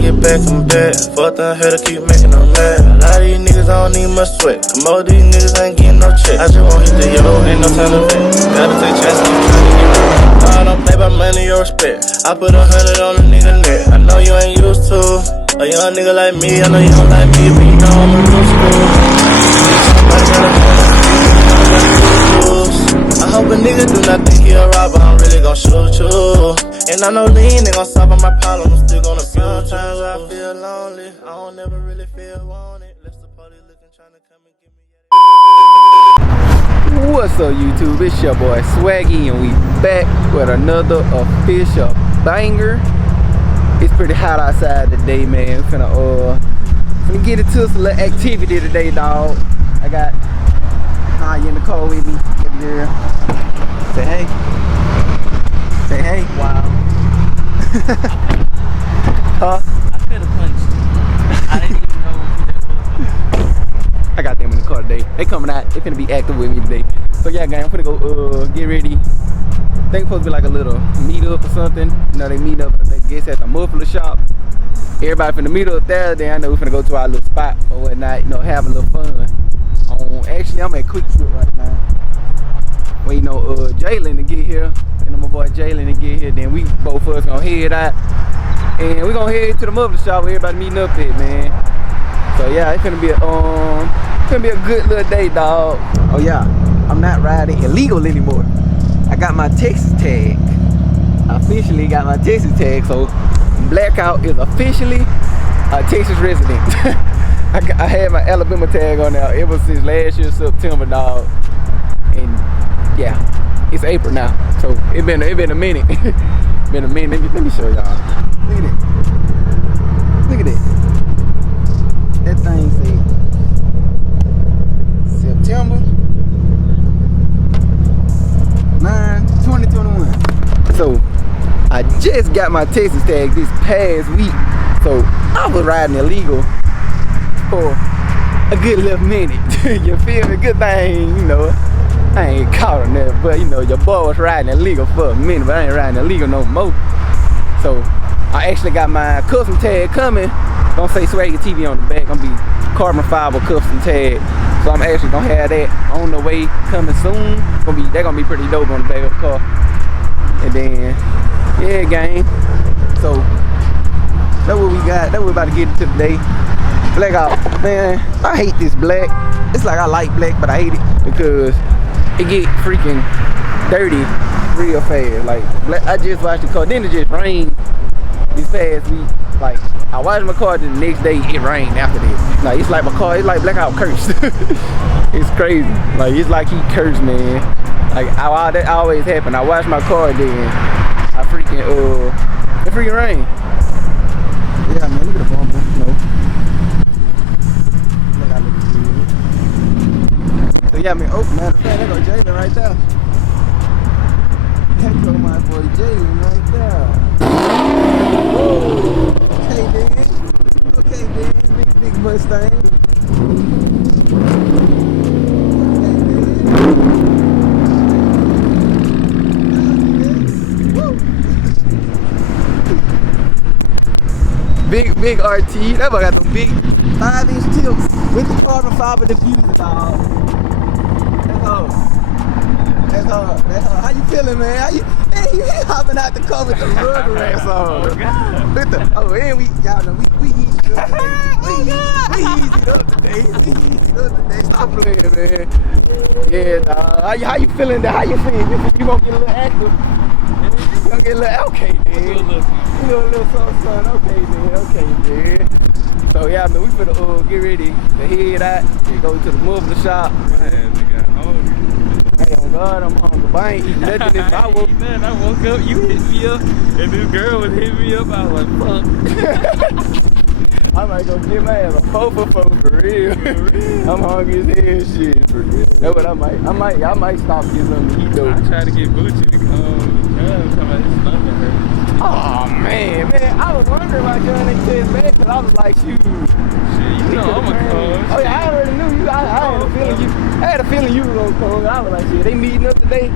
get back, I'm back. Fuck them here to keep making them mad. A lot of these niggas don't need much sweat. Most of these niggas ain't getting no check. I just want hit the yo, ain't no time to vet. Gotta take chances, keep trying to get right. No, I don't play by money or respect. I put 100 on a nigga neck. I know you ain't used to a young nigga like me. I know you don't like me, but you know I'm a real school. Somebody gotta I hope a nigga do not think he a robber, I'm really gon' shoot you. And I know lean ain't gon' solve all my problems, I'm still gonna feel. Sometimes I feel lonely, I don't ever really feel wanted. Let's the police looking, trying to come and get me. What's up, YouTube? It's your boy Swaggy, and we back with another official banger. It's pretty hot outside today, man. We're finna get into some little activity today, dog. I got Naya in the car with me. Girl. Say hey. Say hey. Wow. Huh? I could have punched. I didn't even know who that was. I got them in the car today. They coming out. They finna be active with me today. So yeah, gang, I'm finna go get ready. I think it's supposed to be like a little meetup or something. You know, they meet up, I guess, at the muffler shop. Everybody finna meet up there. Then I know we finna go to our little spot or whatnot. You know, have a little fun. Actually, I'm at Quick Trip right now. Waiting on Jalen to get here, and my boy Jalen to get here. Then we both of us gonna head out, and we gonna head to the muffler shop where everybody meeting up at, man. So yeah, it's gonna be a good little day, dog. Oh yeah, I'm not riding illegal anymore. I got my Texas tag. I officially got my Texas tag, so Blackout is officially a Texas resident. I had my Alabama tag on there ever since last year September, dog. And yeah, it's April now, so it been a minute. Been a minute. Let me show y'all. Look at it. Look at it. That thing say September 9, 2021. So I just got my Texas tag this past week, so I was riding illegal for a good little minute. You feel me? Good thing, you know. I ain't caught on that, but you know, your boy was riding illegal for a minute, but I ain't riding illegal no more. So I actually got my custom tag coming. Don't say Swaggy TV on the back. Gonna be carbon fiber custom tag. So I'm actually gonna have that on the way coming soon. They're gonna be pretty dope on the back of the car. And then, yeah, gang. So that's what we got. That's what we're about to get into today. Blackout, man. I hate this black. It's like I like black, but I hate it because it get freaking dirty real fast. Like, I just washed the car, then it just rained this past week. Like, I washed my car, then the next day it rained after that. Like, it's like my car, it's like Blackout cursed. It's crazy. Like, it's like he cursed, man. Like, that always happen. I washed my car, then I freaking, it freaking rained. Yeah, man, look at the bumper, you know. So yeah, man, oh, matter of fact, there go Jalen right there. There go my boy Jalen right there. Oh, okay then. Okay then, big Mustang. Okay then. Big RT. That boy got them big 5-inch tips with the carbon fiber diffuser, dog. That's hard. How you feeling, man? You hopping out the car with the Rugrats on. And y'all know, we eased it up today. We eased it up today. Stop playing, man. Yeah, dog. How you feeling? How you feeling? You gonna get a little active? You gonna get a little, okay, man. You know, a little something. Okay, man. So yeah, man, we finna get ready to head out and go to the muffler shop. Hey, on God, I'm hungry. But I ain't eating nothing if I woke up. I woke up, you hit me up, and this girl was hitting me up. I was like, fuck. I might go get my ass a 4 for real. I'm hungry as hell, shit, for real. That's what I might stop getting something to eat though. I tried to get Boochie to come, talking about his stomach hurt. Oh man, I was wondering why John ain't text back, cause I was like, shoot. Shit, you know I'm a coach. Oh yeah, I already knew you. I had a feeling you were gonna come. I was like, shit, they meeting up today.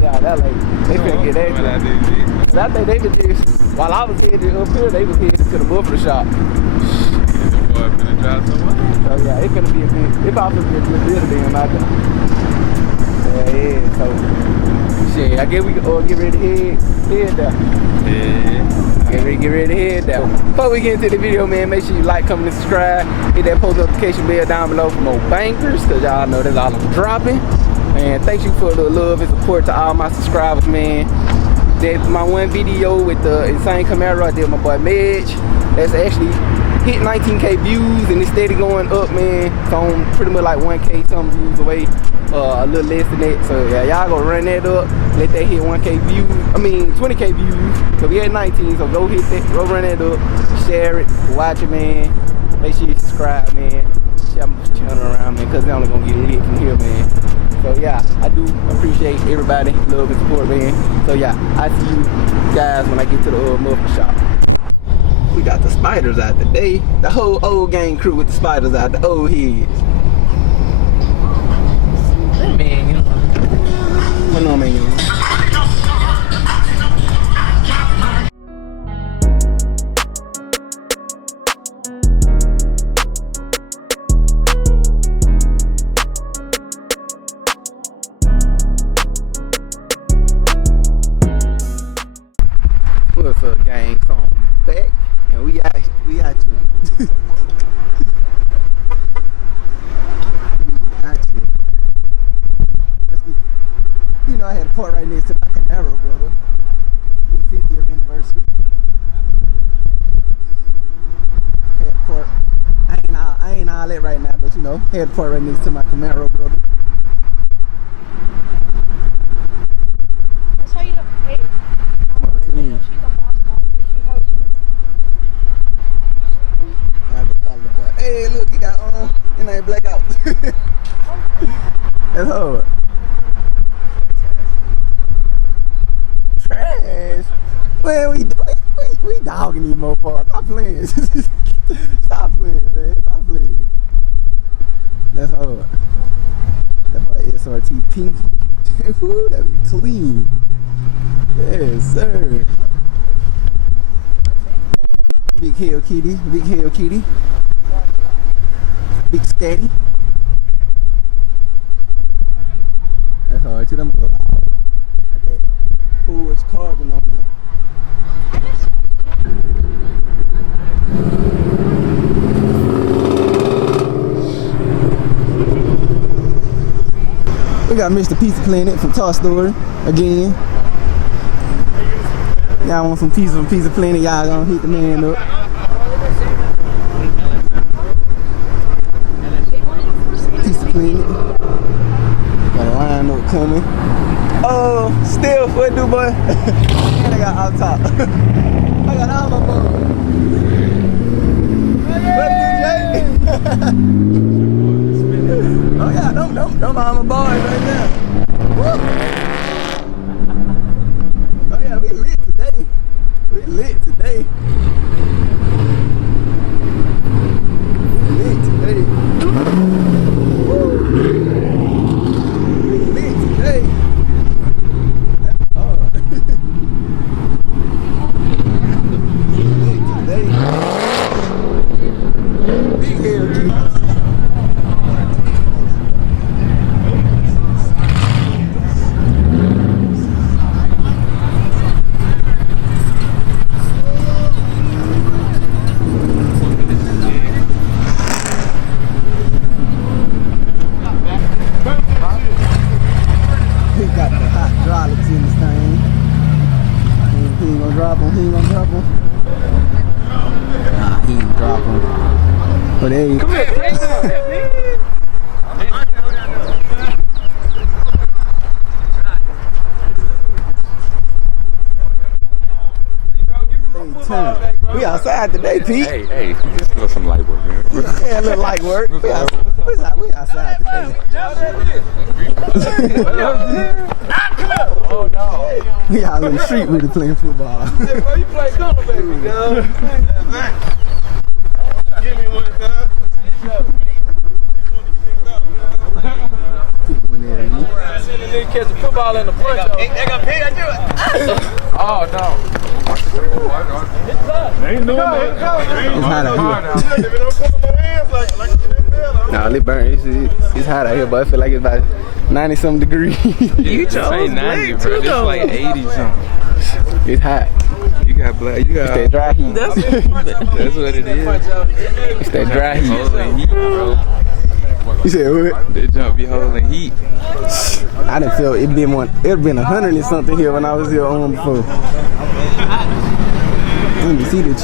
Yeah, that like they finna get that. I think they was just while I was headed up here, they was headed to the muffler shop. This boy finna drive somewhere. So yeah, it's gonna be a bit. It's also gonna be a good bit of them out there. Yeah. So shit, I guess we can get ready to head there. Yeah. Get ready to head there. Before we get into the video, man, make sure you like, comment, and subscribe. Hit that post notification bell down below for more bangers, cause y'all know that's all I'm dropping. And thank you for the love and support to all my subscribers, man. That's my one video with the insane Camaro I did with my boy Midge. That's actually hit 19K views and it's steady going up, man. So I'm pretty much like 1K some views away, a little less than that. So yeah, y'all go run that up, let that hit 1K views. I mean 20K views. So we at 19, so go hit that, go run that up, share it, watch it, man. Make sure you subscribe, man. Share my channel around, man, cause they only gonna get lit from here, man. So yeah, I do appreciate everybody, love and support, man. So yeah, I see you guys when I get to the muffler shop. We got the spiders out today. The whole old gang crew with the spiders out, the old heads. Man, you know. What on, man? What's up, gang? So I'm back, and we out you. Let's get. You know, I had a part right next to my Camaro, brother. 50th anniversary. Had a part. I ain't all that right now, but you know, had a part right next to my Camaro, brother. That's how you know. Hey, Come on, clean. she's a boss mom. She helps you. I go follow the boy. Hey, look, he got it ain't blackout. That's hard. Trash. Well, we dogging these Mopars. Stop playing. Stop playing, man. Stop playing. That's hard. That boy SRT pinky. Woo, that be clean. Yes, sir. Big Hell Kitty, Big Hell Kitty. Big Scatty. That's hard too. Them got that forward carbon on there. We got Mr. Pizza Planet from Toy Story again. Y'all want some pizza from Pizza Planet? Y'all gonna hit the man up. Pizza Planet. Got a line up coming. Oh, still what do, boy? And I got out top. I got all my boys. What do, Jay? Oh yeah, them all my boys right there. Woo. Oh yeah, we lit today. We lit today. We lit today. Woo. We lit today. That's hard. We lit today. Big hell, Jesus. He got the hydraulics in this thing. He ain't gonna drop him. He ain't gonna drop him. Nah, he ain't drop him. But hey, come here. We outside today, Pete. Hey, just a little some light work, man. Yeah, a little light work. We outside today. We out in the street really playing football. You play color, baby, dog. Give me one, dog. People in there. Nigga catch the football in the punch. They got paid, I do it. Oh, no. ain't doing that. It's hot out here. Nah, it burn. It's hot out here, but I feel like it's about 90-something degrees. You chose ain't 90, bro. It's like 80 something. It's hot. You got black. You got It's that dry heat. That's what it is. It's that dry heat. Holding heat, bro. You said what? That jump be holding heat. I didn't feel it been 100 and something here when I was here on before. Let me see the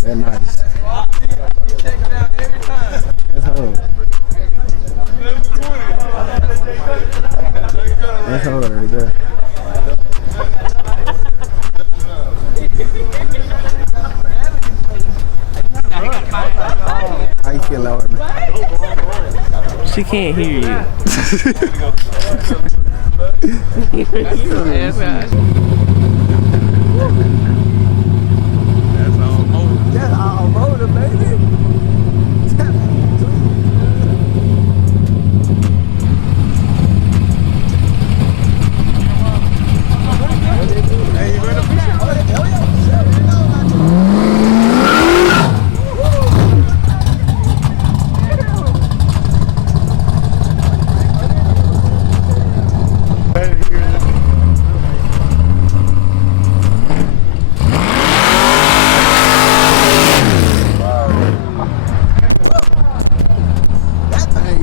that's nice. That's hard. That's hard right there. How you feel, Lord? She can't hear you. That's all motor, baby.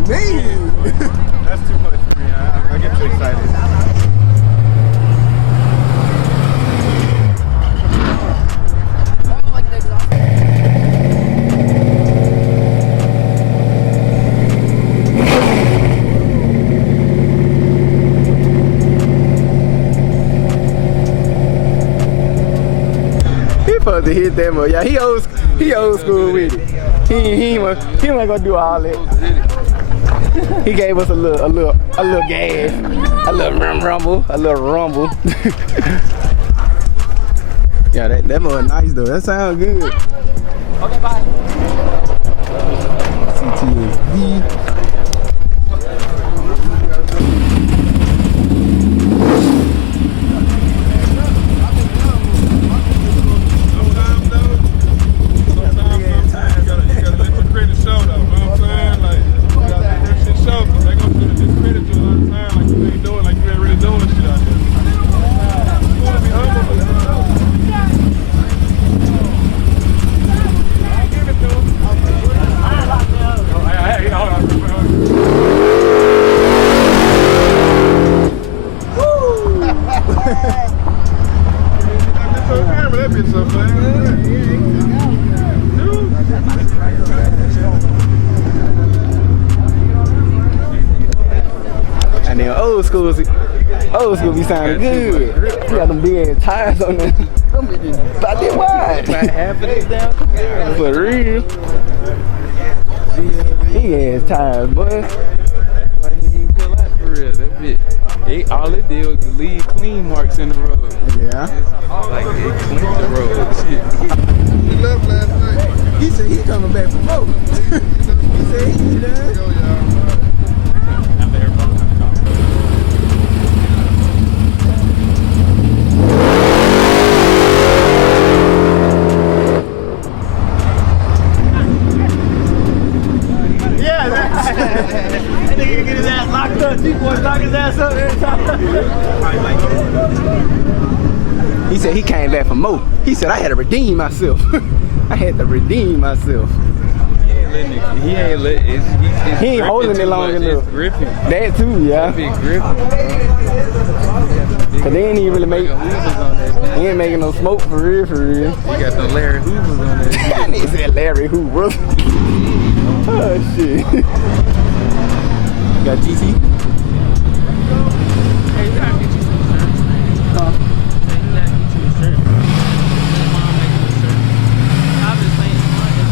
That's too much for me. I get too excited. He supposed to hit that one. Yeah, he old school with it. He ain't gonna do all that. He gave us a little gas, a little rumble. Yeah, that was nice though. That sounds good. Okay, bye. CTSV. And then old school be sounding good. You got them big ass tires on there. About that wide. About half of this down. For real. Big ass tires, boy. Like, you can feel that for real. That bit. All it did was leave clean marks in the road. Yeah. Like, it cleaned the road. Shit. He left last night. He said he coming back from Mo. He said he done. That nigga get his ass locked up. G-Boys lock his ass up every time. He said he came back from Mo. He said I had to redeem myself. I had to redeem myself. He ain't let it. He ain't holding it long enough. It's gripping. That too, yeah. Big gripping. Cause they ain't even really make. He ain't making no smoke for real, for real. You got the Larry Hoovers on there. That nigga said Larry Hoover. Oh shit. Got GT? Hey, you gotta get you some shirts. Huh? You gotta get you a shirt. Mom making a shirt. I was saying, Mom is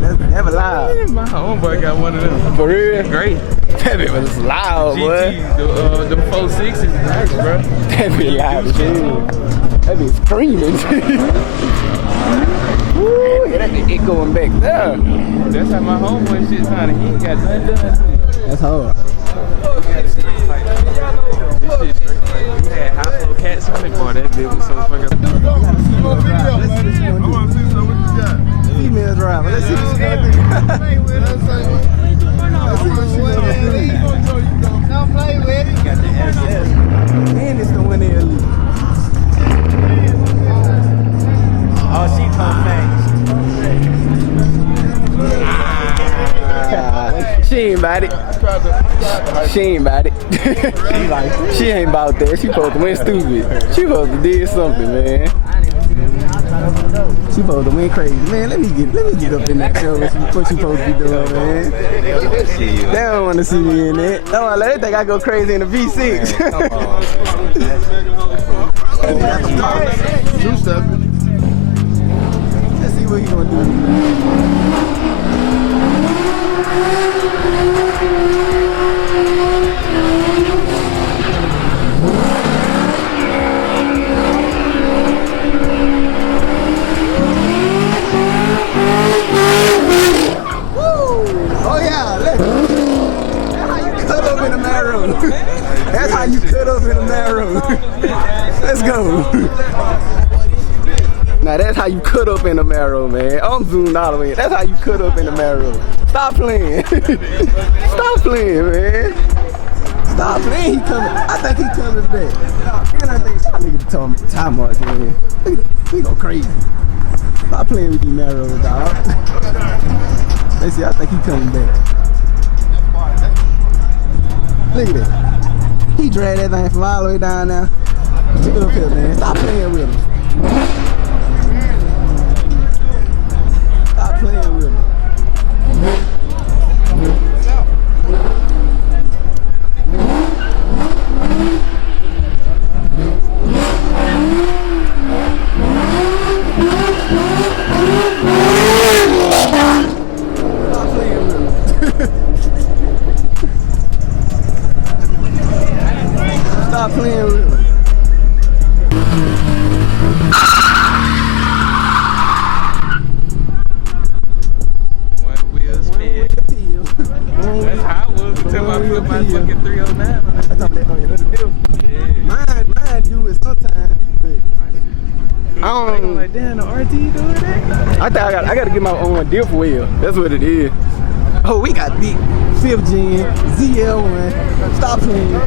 That's never live. My homeboy got one of them. For real? Great. That That bit was loud, boy. GTs, the 4.6 is nice, bro. That bit loud as hell. That bit screaming. Woo, yeah, that bit going back there. That's how my homeboy shit sounded. He ain't got nothing done to it. That's hard. This shit straight like, we had Hellcats on it, boy. That bit was so fucking. I want to see some. What you got? Female driver. Let's see what she gonna do. Let's see what she gonna do. Don't play with it. Got the SS. And it's the one there elite. Oh, she come fast. She ain't about it. She ain't about it. She ain't about that. She supposed to win stupid. She supposed to do something, man. She supposed to win crazy. Man, let me get up in that show. What you supposed to be doing, man? They don't want to see me in it. They think I go crazy in the V6. Let's see what he gonna do. That's how you cut up in a narrow. Let's go. Now that's how you cut up in a marrow, man. I'm zooming all the way. That's how you cut up in a marrow. Stop playing. Stop playing, man. Stop playing. He coming. I think he coming back. And I think that nigga time march, man. Look at that. He go crazy. Stop playing with these marrows, dog. Let's see. I think he coming back. Look at that. He dragged that thing from all the way down now. Get up here, man. Stop playing with him. Stop playing with him. Stop playing with him. Stop playing with him. One wheel spin. That's how I was until I put my fucking 309 on it. That's how that deal. Yeah. Mine do it sometimes, but I I'm don't. like, damn, the RT doing that? I think I gotta get my own diff wheel. That's what it is. Oh, we got big 5th gen ZL1. Stop playing.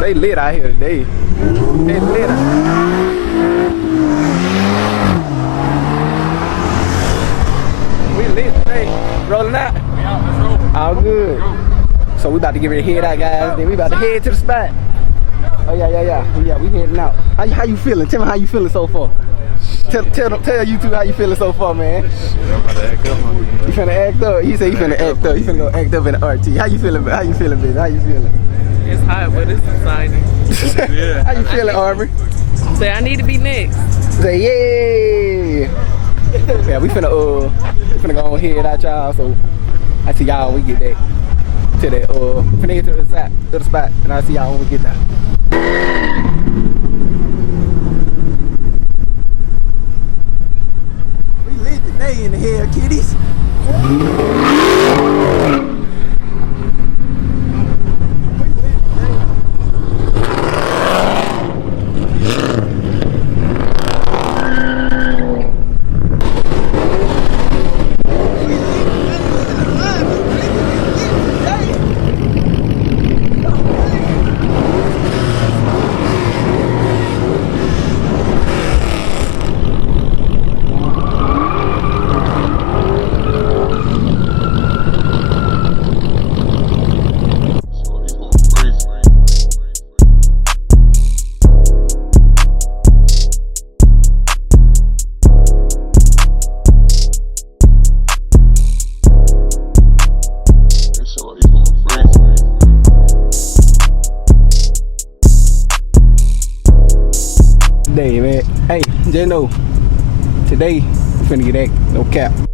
They lit out here today. They lit out. We lit today. Rolling out. All good. So we about to get ready to head out, guys. Then we about to head to the spot. Oh yeah, we heading out. How you feeling? Tell me how you feeling so far. Tell you two how you feeling so far, man. I'm about to act up on you. You finna act up? He said he finna act up. He finna go act up in the RT. How you feeling, baby? How you feeling? It's hot, but it's exciting. Yeah. How you feeling, Aubrey? Say I need to be next. Say yeah. Yeah, we finna go on head out, y'all. So I see y'all when we get back to that finna get to the spot, and I see y'all when we get there. We lit today in the Hellcats. day, man. Hey, just know, today, we finna get that, no cap.